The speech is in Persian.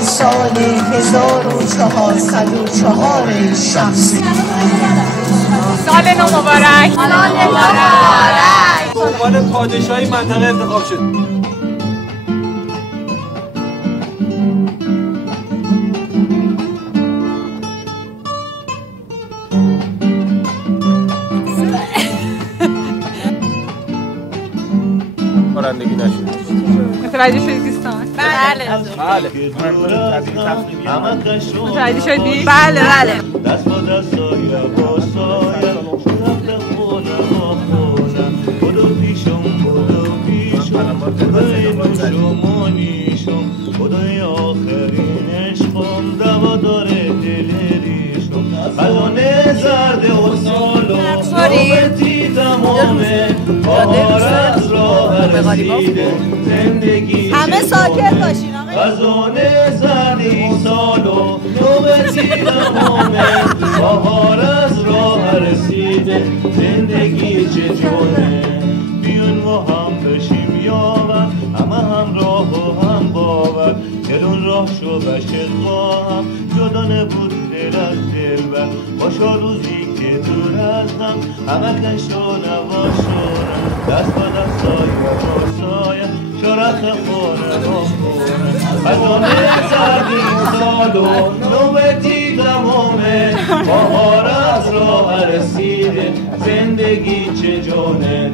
سال 1404 شمسی. سال نو مبارک. سال نو مبارک. به عنوان پادشاهی منطقه انتخاب شد. رانندگی نشد. متوجه شدی دوستان؟ بله. متوجه شدی؟ بله. دست با دست سایه با سایه رفت خونه با خونه بدو پیشم بدوی دوشمانیشم بدوی آخرین عشقم دوا داره دل ریشم خزانه زرد و سالو نوبتی تمامه آرز راه رسیده زندگی همه ساکت باشین آقای خزانه زردی سالو نوبتی تمامه بهار از راه رسیده زندگی چجونه بیون ما هم بشیم یاور همه هم راه و هم باور دلون راه شو بشه خواهم جدا نبود دل از دل بر باشا روزی که دور ازم همه کشو نباشونم دست با دست سایه با سایه شرخ خونه با خونه خزانه زردی سالو نوبتی تمامه بهار از راه رسیده زندگی چه جونه